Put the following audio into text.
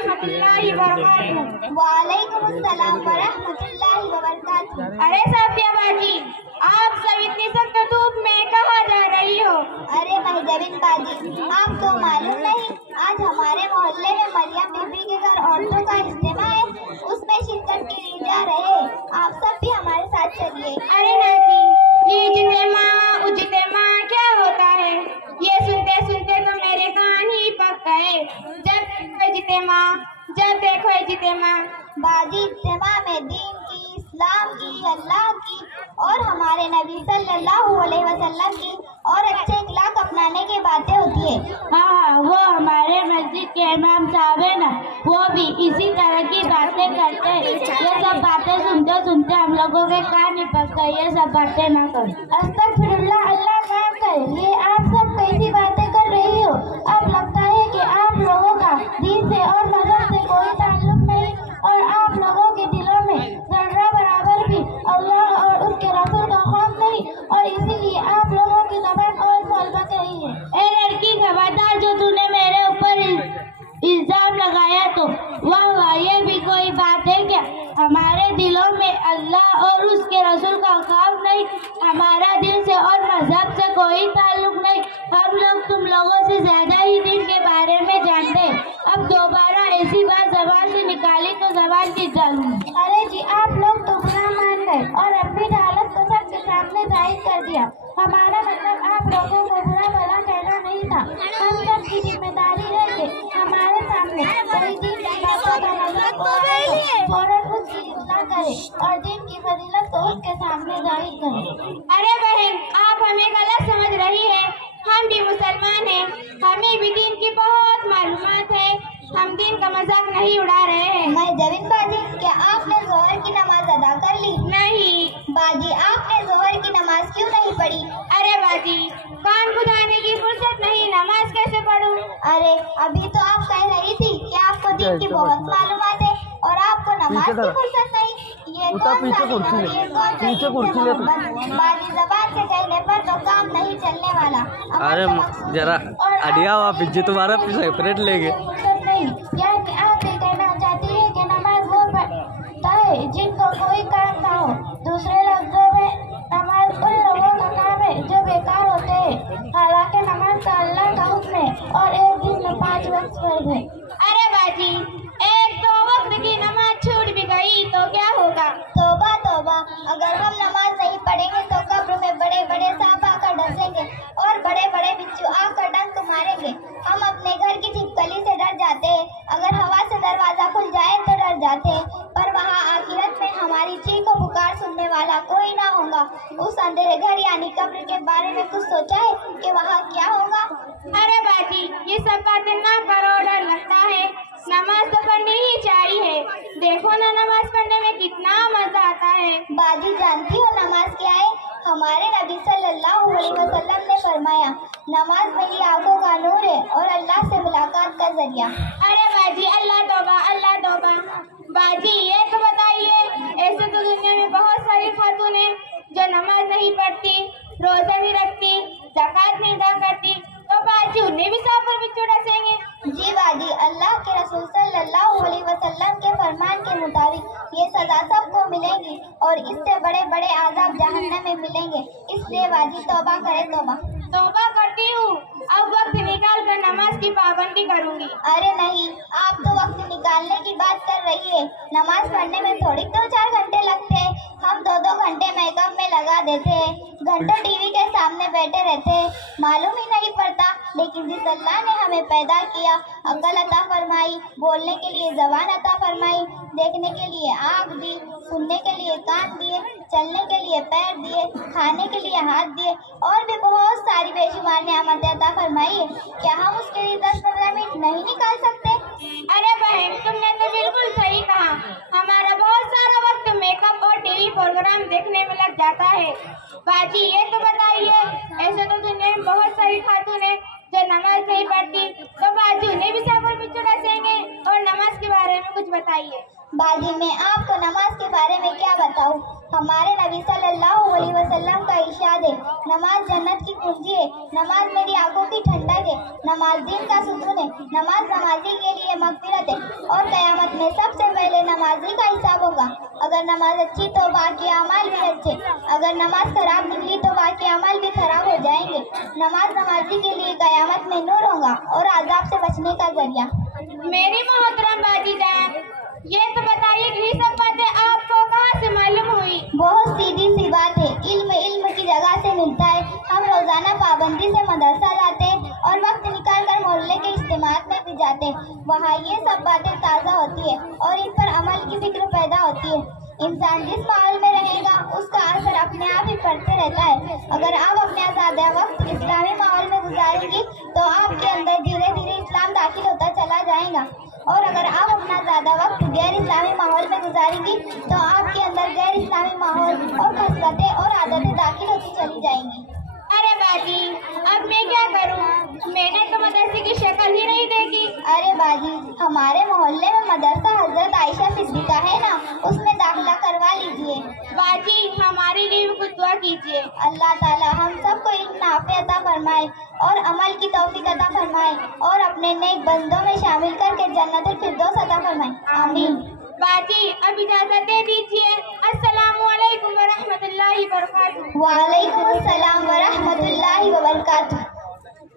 रहमतुल्लाहि व बरकातुहू। वालेकुम अस्सलाम व रहमतुल्लाहि व बरकातुहू। अरे साफिया बाजी, आप सब इतनी सख्त धूप में कहाँ जा रही हो? अरे महजबिन बाजी, आपको मालूम नहीं, आज हमारे मोहल्ले में मरियम बीबी के घर औरतों का इज्तिमा है, उसमें शिरकत के लिए जा रहे हैं। आप सब भी हमारे साथ चलिए। अरे नाजी, ये इज्तिमा उज्तिमा क्या होता है? ये सुनते सुनते तो मेरे कान ही पक गए। जब देखो इज्तिमा। बाजी, इज्तिमा में दीन की, इस्लाम की, अल्लाह की और हमारे नबी सल्लल्लाहु अलैहि वसल्लम की और अच्छे अखलाक अपनाने की बातें होती है। हाँ, वो हमारे मस्जिद के इमाम साहब है ना, वो भी इसी तरह की बातें करते हैं। ये सब बातें सुनते सुनते हम लोगों के कान ही पक गए। ये सब बातें ना करो। अस्तगफिरुल्लाह, अल्लाह माफ करे। ये आप सब कैसी बातें कर रही हो? अब लगता है कि आप लोगों का दीन से और मजहब से कोई ताल्लुक नहीं और आप लोगों के दिलों में जर्रा बराबर भी अल्लाह और उसके रसूल का खौफ नहीं, और इसीलिए आप लोगों की ज़बान और फलबत रही है। ए लड़की, खबरदार, जो तूने मेरे ऊपर इल्जाम लगाया तो वाह, ये भी कोई बात है क्या? हमारे दिलों में अल्लाह और उसके रसूल का खौफ नहीं, हमारा दिल से और मजहब से कोई ताल्लुक नहीं। हम लोग तुम लोगों से ज्यादा ही दिन के बारे में जानते हैं। अब दोबारा ऐसी बात जबान से निकाली तो जबान की डालूंगी। अरे जी, आप लोग तो बुरा मान गए और अपनी हालत को सबके सामने जाहिर कर दिया। हमारा मतलब आप लोगों को बुरा भला कहना नहीं था। हम सब की जिम्मेदारी है कि हमारे सामने कोई दीन की बातों का मतलब फौरन उसकी इस्लाह करे और दीन की फजीलत को उसके सामने जाहिर करे। अरे बहन, आप हमें गलत समझ रही है। हम भी मुसलमान हैं, हमें भी दीन की बहुत मालूमात है। हम दीन का मजाक नहीं उड़ा रहे हैं। महजबिन बाजी, क्या आपने जोहर की नमाज अदा कर ली? नहीं। बाजी, आपने जोहर की नमाज क्यों नहीं पढ़ी? अरे बाजी, कान खुदाने की फुर्सत नहीं, नमाज कैसे पढ़ूं? अरे अभी तो आप कह रही थी कि आपको दीन की बहुत मालूमात है और आपको नमाज की फुर्सत नहीं। ये कौन सा बाजी, जबान के कहने पर तो काम नहीं चलने वाला। अरे जरा अडिया आप इज्जत तुम्हारा सेपरेट लेंगे। यानी आप ये कहना चाहती है कि नमाज वो पढ़ता है जिनको कोई काम ना हो। दूसरे लफ्जों में, नमाज उन लोगों का काम है जो बेकार होते हैं। हालांकि नमाज का अल्लाह का हुक्म है और एक दिन में 5 वक्त फर्ज है। अरे बाजी, एक दो वक्त की नमाज छूट भी गई तो क्या होगा? तौबा तौबा, अगर हम नमाज नहीं पढ़ेंगे तो कब्र में बड़े बड़े सांप आकर डसेंगे और बड़े बड़े बिच्छू आकर डंक मारेंगे। हम अपने घर की छिपकली से डर जाते हैं, अगर हवा से दरवाजा खुल जाए तो डर जाते हैं, पर वहाँ आखिरत में हमारी चीख और पुकार सुनने वाला कोई ना होगा। उस अंधेरे घर यानी कब्र के बारे में कुछ सोचा है कि वहाँ क्या होगा? अरे बाजी, ये सब बातें ना करो, डर लगता है। नमाज तो पढ़नी ही चाहिए। देखो ना, नमाज पढ़ने में कितना मजा आता है। बाजी, जानती हो नमाज क्या है? हमारे नबी सल्लल्लाहु अलैहि वसल्लम ने फरमाया, नमाज मेरी आंखों का नूर है और अल्लाह से मुलाकात का जरिया। अरे बाजी, अल्लाह तौबा, अल्लाह तौबा। बाजी, ये तो बताइए, ऐसे तो दुनिया में बहुत सारी खातून हैं जो नमाज नहीं पढ़ती, रोजा नहीं रखती, ज़कात नहीं अदा करती, तो बाजी उन्हें भी सांप और बिच्छू डसेंगे? जी बाजी, अल्लाह के रसूल सल्लल्लाहु अलैहि वसल्लम के फरमान के मुताबिक ये सजा सबको मिलेगी और इससे बड़े बड़े आज़ाब जहन्नम में मिलेंगे। इसलिए बाजी, तौबा करे तौबा। तौबा करती हूँ, अब वक्त निकाल कर नमाज की पाबंदी करूँगी। अरे नहीं, आप तो वक्त निकालने की बात कर रही है। नमाज पढ़ने में थोड़ी 2-4 घंटे लगते हैं, हम 2-2 घंटे मेकअप में लगा देते हैं, घंटों टीवी के सामने बैठे रहते हैं, मालूम ही नहीं पड़ता। लेकिन जिस अल्लाह ने हमें पैदा किया, अक्ल अता फरमाई, बोलने के लिए ज़बान अता फरमाई, देखने के लिए आँख दी, सुनने के लिए कान दिए, चलने के लिए पैर दिए, खाने के लिए हाथ दिए और भी बहुत सारी बेशुमार नियामतें अता फरमाई है, क्या हम उसके लिए 10-15 मिनट नहीं निकाल सकते? अरे बहन, तुमने तो बिल्कुल सही कहा। हमारा बहुत सारा वक्त मेकअप और टीवी प्रोग्राम देखने में लग जाता है। बाजी, ये तो बताइए, ऐसे तो दुनिया में बहुत सारी खातून हैं जो नमाज नहीं पढ़ती, तो बाजी उन्हें भी सांप और बिच्छू डसेंगे? और नमाज के बारे में कुछ बताइए। बाजी, मैं आपको नमाज के बारे में क्या बताऊं? हमारे नबी सल्लल्लाहु अलैहि वसल्लम का इरशाद है, नमाज जन्नत की कुंजी है, नमाज मेरी आंखों की ठंडक है, नमाज दीन का सुकून है, नमाज नमाजी के लिए मगफिरत से, और क़यामत में सबसे पहले नमाजी का हिसाब होगा। अगर नमाज अच्छी तो बाकी अमाल भी अच्छे, अगर नमाज खराब निकली तो बाकी अमाल भी खराब हो जाएंगे। नमाज नमाजी के लिए क़यामत में नूर होगा और अज़ाब से बचने का जरिया। मेरी मोहतरम बाजी जान, ये तो बताइए कि ये सब बातें आपको कहाँ से मालूम हुई? बहुत सीधी सी बात है, इल्म की जगह से मिलता है। हम रोजाना पाबंदी से मदरसा जाते हैं और वक्त निकाल कर मोहल्ले के इज्तिमात में भी जाते हैं। वहाँ ये सब बातें ताज़ा होती है और इन पर अमल की फिक्र पैदा होती है। इंसान जिस माहौल में रहेगा उसका असर अपने आप ही पड़ते रहता है। अगर आप अपने ज़्यादा वक्त इस्लामी माहौल में गुजारेंगी तो आपके अंदर धीरे धीरे इस्लाम दाखिल होता चला जाएगा, और अगर आप अपना ज़्यादा वक्त गैर इस्लामी माहौल में गुजारेंगी तो आपके अंदर गैर इस्लामी माहौल और खसलतें और आदतें दाखिल होती चली जाएंगी। अरे बाजी, अब मैं क्या करूं? मैंने तो मदरसे की शक्ल ही नहीं देखी। अरे बाजी, हमारे मोहल्ले में मदरसा हजरत आयशा सिद्दीका है ना, उसमें दाखिला करवा लीजिए। बाजी, हमारे लिए भी कुछ दुआ कीजिए। अल्लाह ताला हम सबको इल्म नाफ़े अता फरमाए और अमल की तौफीक अता फरमाए और अपने नेक बंदों में शामिल करके जन्नतुल फिरदौस अता फरमाए। आमीन। बाजी, अब इजाजत दे दीजिए।